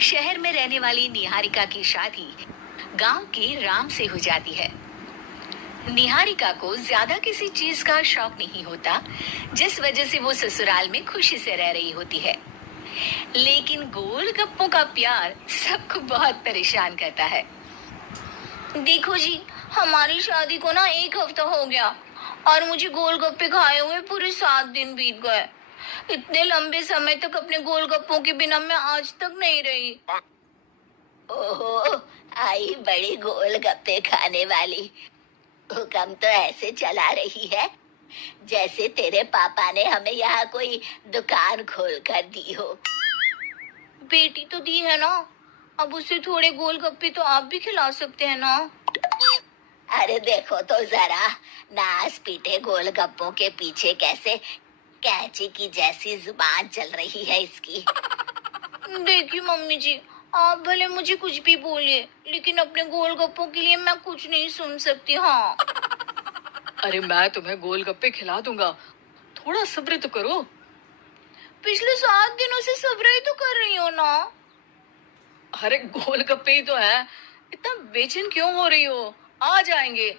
शहर में रहने वाली निहारिका की शादी गांव के राम से हो जाती है। निहारिका को ज्यादा किसी चीज का शौक नहीं होता, जिस वजह से वो ससुराल में खुशी से रह रही होती है। लेकिन गोलगप्पों का प्यार सबको बहुत परेशान करता है। देखो जी, हमारी शादी को ना 1 हफ्ता हो गया और मुझे गोलगप्पे खाए हुए पूरे 7 दिन बीत गए। इतने लंबे समय तक अपने गोलगप्पों के बिना मैं आज तक नहीं रही। ओहो, आई बड़ी गोलगप्पे खाने वाली। हुक्म तो ऐसे चला रही है जैसे तेरे पापा ने हमें यहाँ कोई दुकान खोल कर दी हो। बेटी तो दी है ना, अब उसे थोड़े गोलगप्पे तो आप भी खिला सकते हैं ना। अरे देखो तो जरा, नास पीटे गोलगप्पों के पीछे कैसे कैंची की जैसी जुबान चल रही है इसकी। देखिए मम्मी जी, आप भले मुझे कुछ भी बोलिए, लेकिन अपने गोलगप्पों के लिए मैं कुछ नहीं सुन सकती। हाँ। अरे मैं तुम्हें गोलगप्पे खिला दूंगा, थोड़ा सब्र तो करो। पिछले 7 दिनों से सब्र ही तो कर रही हो ना। अरे गोलगप्पे ही तो है, इतना बेचैन क्यों हो रही हो? आ जाएंगे।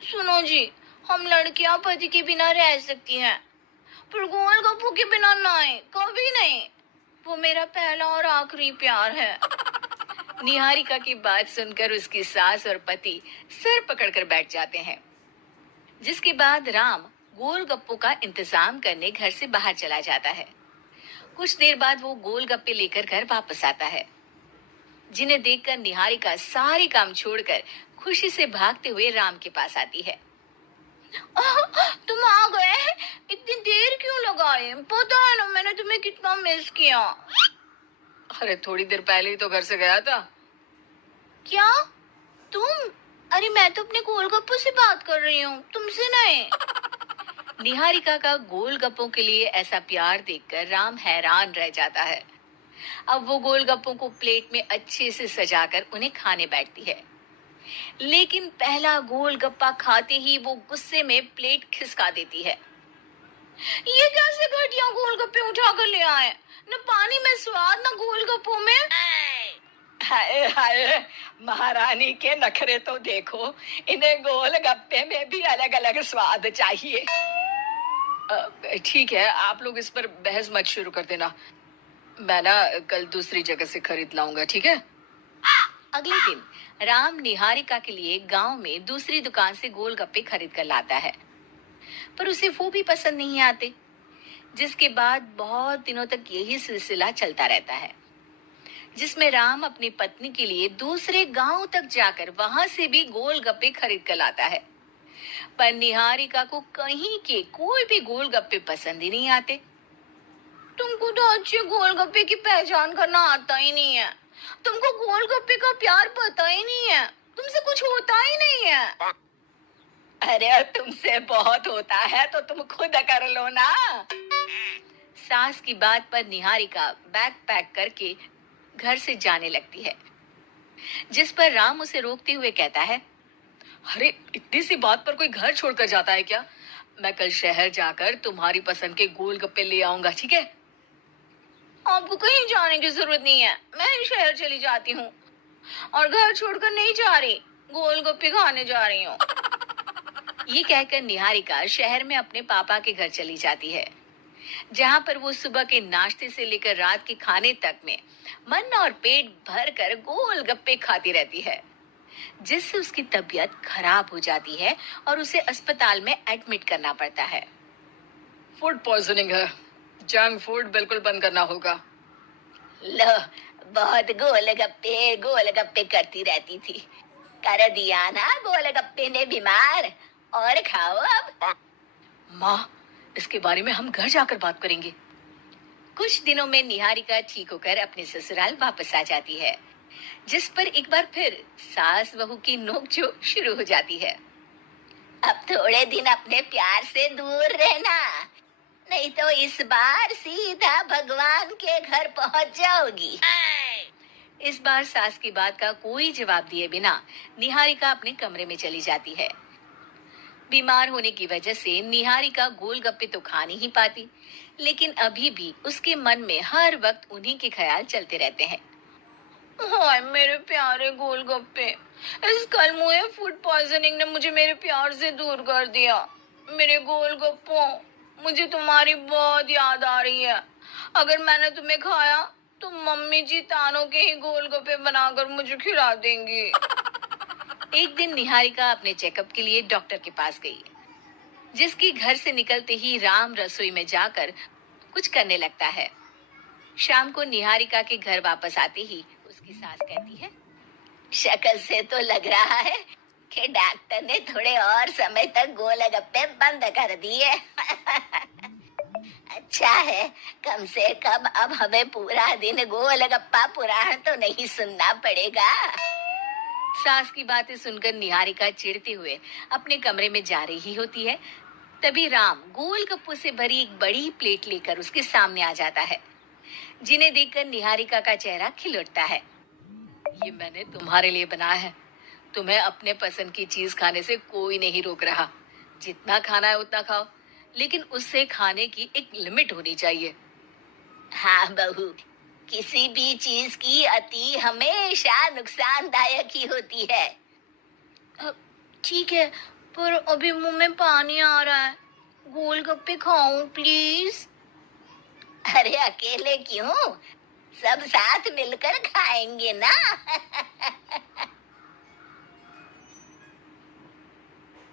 सुनो जी, हम लड़कियां पति के बिना रह सकती हैं, पर गोलगप्पों के बिना नहीं, कभी नहीं। वो मेरा पहला और आखिरी प्यार है। निहारिका की बात सुनकर उसकी सास और पति सिर पकड़कर बैठ जाते हैं। जिसके बाद राम गोलगप्पों का इंतजाम करने घर से बाहर चला जाता है। कुछ देर बाद वो गोलगप्पे लेकर घर वापस आता है, जिन्हें देखकर निहारिका सारे काम छोड़कर खुशी से भागते हुए राम के पास आती है। तुम आ गए? इतनी देर क्यों लगाए? पता है ना मैंने तुम्हें कितना मिस किया। अरे थोड़ी देर पहले ही तो घर से गया था। क्या तुम? अरे मैं तो अपने गोलगप्पों से बात कर रही हूँ, तुमसे नहीं। निहारिका का गोलगप्पों के लिए ऐसा प्यार देखकर राम हैरान रह जाता है। अब वो गोलगप्पों को प्लेट में अच्छे से सजाकर उन्हें खाने बैठती है। लेकिन पहला गोलगप्पा खाते ही वो गुस्से में प्लेट खिसका देती है। ये कैसे घटिया गोलगप्पे उठा कर ले आए? न पानी में स्वाद, न गोलगप्पों में। हाय हाय, महारानी के नखरे तो देखो, इन्हें गोलगप्पे में भी अलग अलग स्वाद चाहिए। ठीक है, आप लोग इस पर बहस मत शुरू कर देना। मैं ना कल दूसरी जगह से खरीद लाऊंगा, ठीक है? अगले दिन राम निहारिका के लिए गांव में दूसरी दुकान से गोलगप्पे खरीद कर लाता है, पर उसे वो भी पसंद नहीं आते। जिसके बाद बहुत दिनों तक यही सिलसिला चलता रहता है, जिसमें राम अपनी पत्नी के लिए दूसरे गांव तक जाकर वहां से भी गोलगप्पे खरीद कर लाता है। पर निहारिका को कहीं के कोई भी गोलगप्पे पसंद ही नहीं आते। तुमको तो अच्छे गोलगप्पे की पहचान करना आता ही नहीं है। तुमको गोलगप्पे का प्यार पता ही नहीं है। तुमसे कुछ होता ही नहीं है। अरे तुमसे बहुत होता है तो तुम खुद कर लो ना। सास की बात पर निहारिका बैग पैक करके घर से जाने लगती है, जिस पर राम उसे रोकते हुए कहता है, अरे इतनी सी बात पर कोई घर छोड़कर जाता है क्या? मैं कल शहर जाकर तुम्हारी पसंद के गोलगप्पे ले आऊंगा, ठीक है? आपको कहीं जाने की जरूरत नहीं है, मैं ही शहर चली जाती हूँ और घर छोड़कर नहीं जा रही, गोलगप्पे खाने जा रही हूँ। ये कहकर निहारिका शहर में अपने पापा के घर चली जाती है, जहाँ पर वो सुबह के नाश्ते से लेकर रात के खाने तक में मन और पेट भर कर गोलगप्पे खाती रहती है, जिससे उसकी तबीयत खराब हो जाती है और उसे अस्पताल में एडमिट करना पड़ता है। फूड पॉइजनिंग है, जंक फूड बिल्कुल बंद करना होगा। लो, बहुत गोलगप्पे गोलगप्पे करती रहती थी, कर दिया ना गोलगप्पे ने बीमार। और खाओ अब। माँ, इसके बारे में हम घर जाकर बात करेंगे। कुछ दिनों में निहारिका ठीक होकर अपने ससुराल वापस आ जाती है, जिस पर एक बार फिर सास बहू की नोकझोंक शुरू हो जाती है। अब थोड़े दिन अपने प्यार से दूर रहना, नहीं तो इस बार सीधा भगवान के घर पहुंच जाओगी। इस बार सास की बात का कोई जवाब दिए बिना निहारिका अपने कमरे में चली जाती है। बीमार होने की वजह से निहारिका गोलगप्पे तो खा नहीं पाती, लेकिन अभी भी उसके मन में हर वक्त उन्हीं के ख्याल चलते रहते हैं। हाय मेरे प्यारे गोलगप्पे, इस कल मुझे फूड पॉइजनिंग ने मुझे मेरे प्यार से दूर कर दिया। मेरे गोलगप्पों, मुझे तुम्हारी बहुत याद आ रही है। अगर मैंने तुम्हें खाया तो मम्मी जी तानों के ही गोलगप्पे बनाकर मुझे खिला देंगी। एक दिन निहारिका अपने चेकअप के लिए डॉक्टर के पास गई, जिसकी घर से निकलते ही राम रसोई में जाकर कुछ करने लगता है। शाम को निहारिका के घर वापस आते ही उसकी सास कहती है, शक्ल से तो लग रहा है कि डॉक्टर ने थोड़े और समय तक गोलगप्पे बंद कर दिए। अच्छा है, कम से कम अब हमें पूरा दिन गोलगप्पा पुराण तो नहीं सुनना पड़ेगा। सास की बातें सुनकर निहारिका चिढ़ते हुए अपने कमरे में जा रही होती है। तभी राम गोलगप्पों से भरी एक बड़ी प्लेट लेकर उसके सामने आ जाता है, जिन्हें देखकर निहारिका का चेहरा खिल उठता है। ये मैंने तुम्हारे लिए बनाया है। तुम्हें अपने पसंद की चीज खाने से कोई नहीं रोक रहा। जितना खाना है उतना खाओ, लेकिन उससे खाने की एक लिमिट होनी चाहिए। हाँ बहू, किसी भी चीज की अति हमेशा नुकसानदायक ही होती है। ठीक है, पर अभी मुंह में पानी आ रहा है। गोलगप्पे खाऊं प्लीज? अरे अकेले क्यों, सब साथ मिलकर खाएंगे ना।